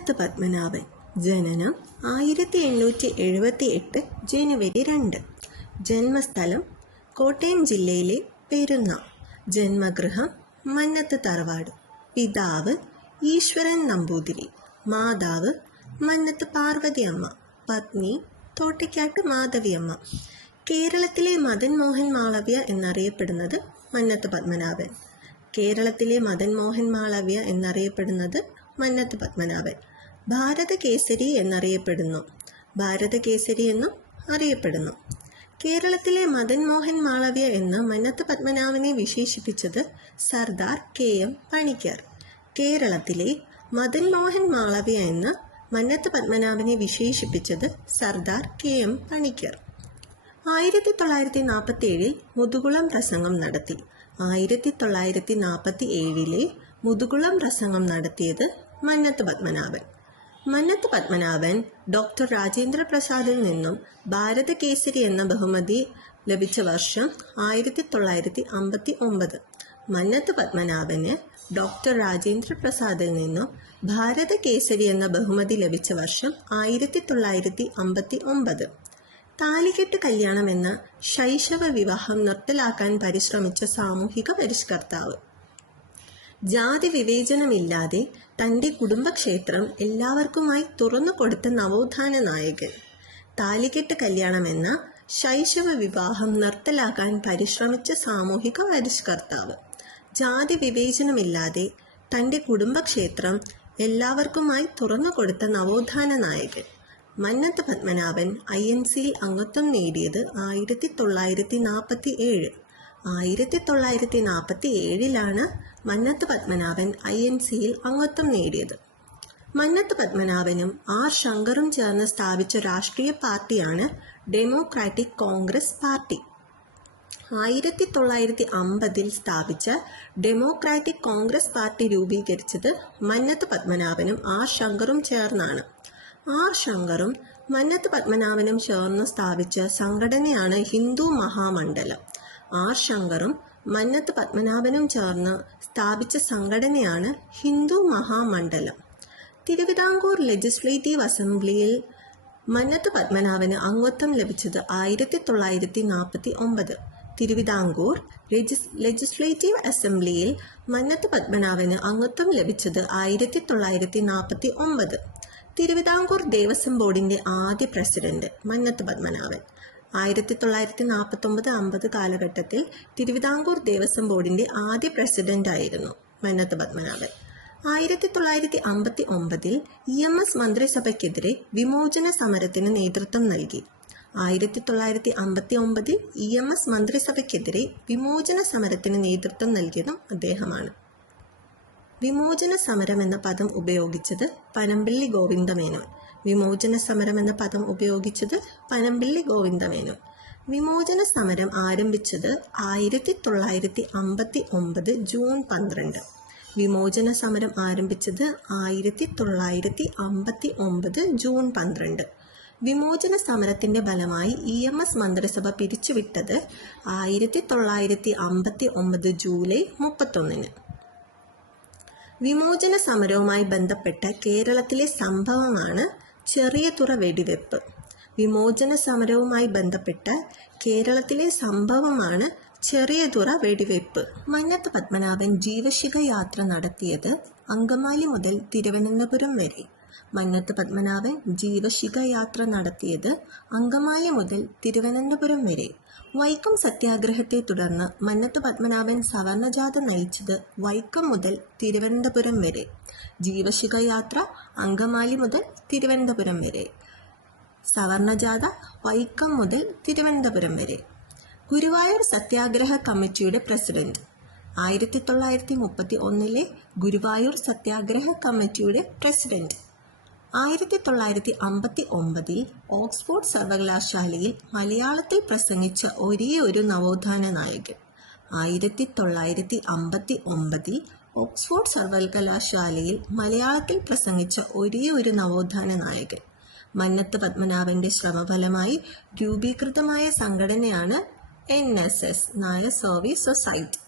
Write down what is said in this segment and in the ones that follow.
മന്നത്ത് പത്മനാഭൻ. ജനനം 1878 ജനുവരി 2. ജന്മസ്ഥലം കോട്ടയം ജില്ലയിലെ പെരുന്ന. ജന്മഗൃഹം മന്നത്ത് തറവാട്. പിതാവ് ഈശ്വരൻ നമ്പൂതിരി. മാതാവ് മന്നത്ത് പാർവതി അമ്മ. പത്നി തോട്ടിക്കാട്ട് മാധവിയമ്മ. കേരളത്തിലെ മദൻ മോഹൻ മാളവ്യ എന്നറിയപ്പെടുന്നത് മന്നത്ത് പത്മനാഭൻ. കേരളത്തിലെ മദൻ മോഹൻ മാളവ്യ എന്നറിയപ്പെടുന്നത് മന്നത്ത് പത്മനാഭൻ. ഭാരതകേസരി എന്നറിയപ്പെടുന്നു. ഭാരതകേസരി എന്നും അറിയപ്പെടുന്നു. കേരളത്തിലെ മദൻ മോഹൻ മാളവ്യ എന്ന് മന്നത്ത് പത്മനാഭനെ വിശേഷിപ്പിച്ചത് സർദാർ KM പണിക്കർ. കേരളത്തിലെ മദൻ മോഹൻ മാളവ്യ എന്ന് മന്നത്ത് പത്മനാഭനെ വിശേഷിപ്പിച്ചത് സർദാർ KM പണിക്കർ. 1947 മുതുകുളം പ്രസംഗം നടത്തി. 1947 മുതുകുളം പ്രസംഗം നടത്തിയത് മന്നത്ത് പത്മനാഭൻ. മന്നത്ത് പത്മനാഭൻ ഡോക്ടർ രാജേന്ദ്ര പ്രസാദിൽ നിന്നും ഭാരതകേസരി എന്ന ബഹുമതി ലഭിച്ച വർഷം 1959. മന്നത്ത് പത്മനാഭന് ഡോക്ടർ രാജേന്ദ്ര പ്രസാദിൽ നിന്നും ഭാരതകേസരി എന്ന ബഹുമതി ലഭിച്ച വർഷം 1959. താലികെട്ട് കല്യാണം എന്ന ശൈശവ വിവാഹം നിർത്തലാക്കാൻ പരിശ്രമിച്ച സാമൂഹിക പരിഷ്കർത്താവ്. ജാതി വിവേചനമില്ലാതെ തൻ്റെ കുടുംബക്ഷേത്രം എല്ലാവർക്കുമായി തുറന്നു കൊടുത്ത നവോത്ഥാന നായകൻ. താലികെട്ട് കല്യാണം എന്ന ശൈശവ വിവാഹം നിർത്തലാക്കാൻ പരിശ്രമിച്ച സാമൂഹിക പരിഷ്കർത്താവ്. ജാതി വിവേചനമില്ലാതെ തൻ്റെ കുടുംബക്ഷേത്രം എല്ലാവർക്കുമായി തുറന്നു കൊടുത്ത നവോത്ഥാന നായകൻ. മന്നത്ത് പത്മനാഭൻ INCയിൽ അംഗത്വം നേടിയത് 1947. 1947 മന്നത്ത് പത്മനാഭൻ INCയിൽ അംഗത്വം നേടിയത്. മന്നത്ത് പത്മനാഭനും R ശങ്കറും ചേർന്ന് സ്ഥാപിച്ച രാഷ്ട്രീയ പാർട്ടിയാണ് ഡെമോക്രാറ്റിക് കോൺഗ്രസ് പാർട്ടി. 1950 സ്ഥാപിച്ച ഡെമോക്രാറ്റിക് കോൺഗ്രസ് പാർട്ടി രൂപീകരിച്ചത് മന്നത്ത് പത്മനാഭനും R ശങ്കറും ചേർന്നാണ്. R ശങ്കറും മന്നത്ത് പത്മനാഭനും ചേർന്ന് സ്ഥാപിച്ച സംഘടനയാണ് ഹിന്ദു മഹാമണ്ഡലം. R ശങ്കറും മന്നത്ത് പത്മനാഭനും ചേർന്ന് സ്ഥാപിച്ച സംഘടനയാണ് ഹിന്ദു മഹാമണ്ഡലം. തിരുവിതാംകൂർ ലെജിസ്ലേറ്റീവ് അസംബ്ലിയിൽ മന്നത്ത് പത്മനാഭന് അംഗത്വം ലഭിച്ചത് 1949. തിരുവിതാംകൂർ ലെജിസ്ലേറ്റീവ് അസംബ്ലിയിൽ മന്നത്ത് പത്മനാഭന് അംഗത്വം ലഭിച്ചത് 1949. തിരുവിതാംകൂർ ദേവസ്വം ബോർഡിന്റെ ആദ്യ പ്രസിഡന്റ് മന്നത്ത് പത്മനാഭൻ. 1949-50 കാലഘട്ടത്തിൽ തിരുവിതാംകൂർ ദേവസ്വം ബോർഡിന്റെ ആദ്യ പ്രസിഡന്റായിരുന്നു മന്നത്ത് പത്മനാഭൻ. 1959 EMS മന്ത്രിസഭയ്ക്കെതിരെ വിമോചന സമരത്തിന് നേതൃത്വം നൽകി. 1959 EMS മന്ത്രിസഭയ്ക്കെതിരെ വിമോചന സമരത്തിന് നേതൃത്വം നൽകിയതും അദ്ദേഹമാണ്. വിമോചന സമരം എന്ന പദം ഉപയോഗിച്ചത് പനമ്പിള്ളി ഗോവിന്ദമേനോൻ. വിമോചന സമരം എന്ന പദം ഉപയോഗിച്ചത് പനമ്പിള്ളി ഗോവിന്ദമേനോൻ. വിമോചന സമരം ആരംഭിച്ചത് 1959 ജൂൺ 12. വിമോചന സമരം ആരംഭിച്ചത് 1959 ജൂൺ 12. വിമോചന സമരത്തിന്റെ ഫലമായി EMS മന്ത്രിസഭ പിരിച്ചുവിട്ടത് 1959 ജൂലൈ 31. വിമോചന സമരവുമായി ബന്ധപ്പെട്ട കേരളത്തിലെ സംഭവമാണ് ചെറിയതുറ വെടിവെപ്പ്. വിമോചന സമരവുമായി ബന്ധപ്പെട്ട കേരളത്തിലെ സംഭവമാണ് ചെറിയതുറ വെടിവെപ്പ്. മന്നത്ത് പത്മനാഭൻ ജീവശിഖ യാത്ര നടത്തിയത് അങ്കമാലി മുതൽ തിരുവനന്തപുരം വരെ. മന്നത്ത് പത്മനാഭൻ ജീവശിഖ യാത്ര നടത്തിയത് അങ്കമാലി മുതൽ തിരുവനന്തപുരം വരെ. വൈക്കം സത്യാഗ്രഹത്തെ തുടർന്ന് മന്നത്ത് പത്മനാഭൻ സവർണജാഥ നയിച്ചത് വൈക്കം മുതൽ തിരുവനന്തപുരം വരെ. ജീവശിഖ യാത്ര അങ്കമാലി മുതൽ തിരുവനന്തപുരം വരെ. സവർണജാഥ വൈക്കം മുതൽ തിരുവനന്തപുരം വരെ. ഗുരുവായൂർ സത്യാഗ്രഹ കമ്മിറ്റിയുടെ പ്രസിഡന്റ്. 1931 ഗുരുവായൂർ സത്യാഗ്രഹ കമ്മിറ്റിയുടെ പ്രസിഡന്റ്. 1959 ഓക്സ്ഫോർഡ് സർവകലാശാലയിൽ മലയാളത്തിൽ പ്രസംഗിച്ച ഒരേയൊരു നവോത്ഥാന നായകൻ. 1959 ഓക്സ്ഫോർഡ് സർവകലാശാലയിൽ മലയാളത്തിൽ പ്രസംഗിച്ച ഒരേയൊരു നവോത്ഥാന നായകൻ. മന്നത്ത് പത്മനാഭന്റെ ശ്രമഫലമായി രൂപീകൃതമായ സംഘടനയാണ് NSS, നായ സർവീസ് സൊസൈറ്റി.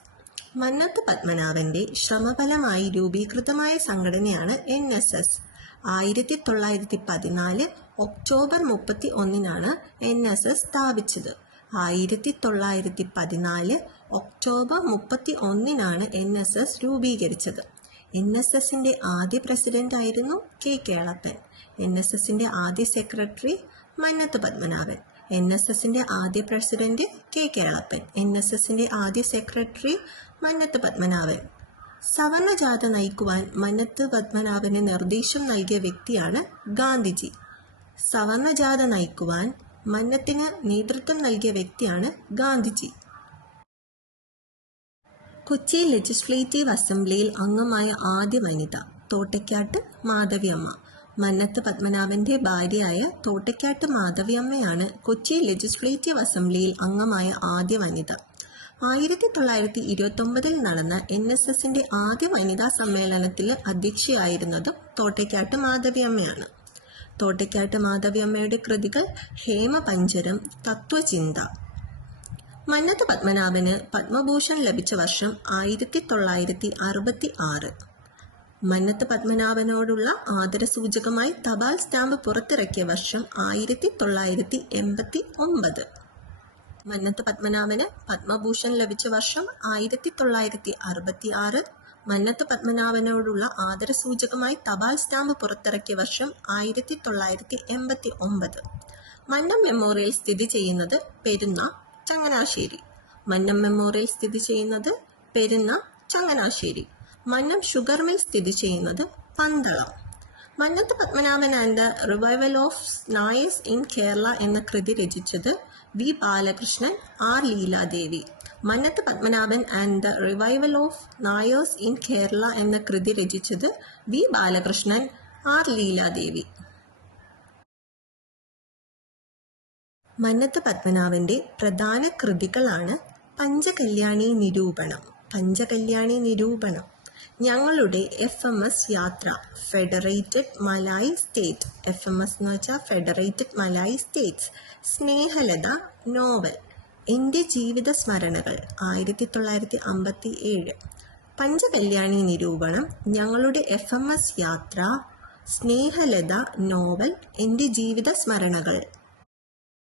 മന്നത്ത് പത്മനാഭന്റെ ശ്രമഫലമായി രൂപീകൃതമായ സംഘടനയാണ് NSS. 1914 ഒക്ടോബർ 31 NSS സ്ഥാപിച്ചത്. 1914 ഒക്ടോബർ 31 NSS രൂപീകരിച്ചത്. NSSന്റെ ആദ്യ പ്രസിഡന്റ് ആയിരുന്നു K. കേളപ്പൻ. NSSന്റെ ആദ്യ സെക്രട്ടറി മന്നത്ത് പത്മനാഭൻ. NSSന്റെ ആദ്യ പ്രസിഡന്റ് K. കേളപ്പൻ. NSSന്റെ ആദ്യ സെക്രട്ടറി മന്നത്ത് പത്മനാഭൻ. സവർണജാഥ നയിക്കുവാൻ മന്നത്ത് പത്മനാഭന് നിർദ്ദേശം നൽകിയ വ്യക്തിയാണ് ഗാന്ധിജി. സവർണജാഥ നയിക്കുവാൻ മന്നത്തിന് നേതൃത്വം നൽകിയ വ്യക്തിയാണ് ഗാന്ധിജി. കൊച്ചി ലെജിസ്ലേറ്റീവ് അസംബ്ലിയിൽ അംഗമായ ആദ്യ വനിത തോട്ടയ്ക്കാട്ട് മാധവിയമ്മ. മന്നത്ത് പത്മനാഭന്റെ ഭാര്യയായ തോട്ടയ്ക്കാട്ട് മാധവിയമ്മയാണ് കൊച്ചി ലെജിസ്ലേറ്റീവ് അസംബ്ലിയിൽ അംഗമായ ആദ്യ വനിത. 1929 നടന്ന NSSന്റെ ആദ്യ വനിതാ സമ്മേളനത്തിൽ അധ്യക്ഷയായിരുന്നതും തോട്ടയ്ക്കാട്ട് മാധവിയമ്മയാണ്. തോട്ടയ്ക്കാട്ട് മാധവിയമ്മയുടെ കൃതികൾ ഹേമപഞ്ചരം, തത്വചിന്ത. മന്നത്ത് പത്മനാഭന് പത്മഭൂഷൺ ലഭിച്ച വർഷം 1966. മന്നത്ത് പത്മനാഭനോടുള്ള ആദരസൂചകമായി തപാൽ സ്റ്റാമ്പ് പുറത്തിറക്കിയ വർഷം 1989. മന്നത്ത് പത്മനാഭന് പത്മഭൂഷൺ ലഭിച്ച വർഷം 1966. മന്നത്ത് പത്മനാഭനോടുള്ള ആദരസൂചകമായി തപാൽ സ്റ്റാമ്പ് പുറത്തിറക്കിയ വർഷം 1989. മന്നം മെമ്മോറിയൽ സ്ഥിതി ചെയ്യുന്നത് പെരുന്ന, ചങ്ങനാശ്ശേരി. മന്നം മെമ്മോറിയൽ സ്ഥിതി ചെയ്യുന്നത് പെരുന്ന, ചങ്ങനാശ്ശേരി. മന്നം ഷുഗർ മിൽ സ്ഥിതി ചെയ്യുന്നത് Pandalam. Mannath Padmanabhan and the revival of Nayars in Kerala എന്ന കൃതി രചിച്ചത് V. Balakrishnan, R. Leeladevi. Mannath Padmanabhan and the revival of Nayars in Kerala എന്ന കൃതി രചിച്ചത് വി. ബാലകൃഷ്ണൻ, ആർ. ലീലാദേവി. മന്നത്ത് പത്മനാഭന്റെ പ്രധാന കൃതികളാണ് പഞ്ചകല്യാണി നിരൂപണം. പഞ്ചകല്യാണി നിരൂപണം. ഞങ്ങളുടെ FMS യാത്ര, ഫെഡറേറ്റഡ് മലായി സ്റ്റേറ്റ്. FMS എന്ന് വെച്ചാൽ federated malai States. Snehalatha novel. എൻ്റെ ജീവിത സ്മരണകൾ 1957. പഞ്ചകല്യാണി നിരൂപണം, ഞങ്ങളുടെ FMS യാത്ര, സ്നേഹലത നോവൽ, എൻ്റെ ജീവിത സ്മരണകൾ.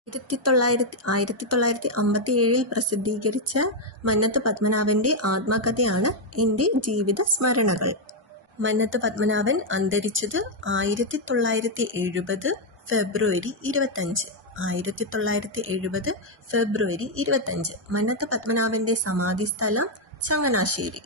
1957 പ്രസിദ്ധീകരിച്ച മന്നത്ത് പത്മനാഭന്റെ ആത്മകഥയാണ് എൻ്റെ ജീവിത സ്മരണകൾ. മന്നത്ത് പത്മനാഭൻ അന്തരിച്ചത് 1970 ഫെബ്രുവരി 25. 1970 ഫെബ്രുവരി 25. മന്നത്ത് പത്മനാഭന്റെ സമാധി സ്ഥലം ചങ്ങനാശ്ശേരി.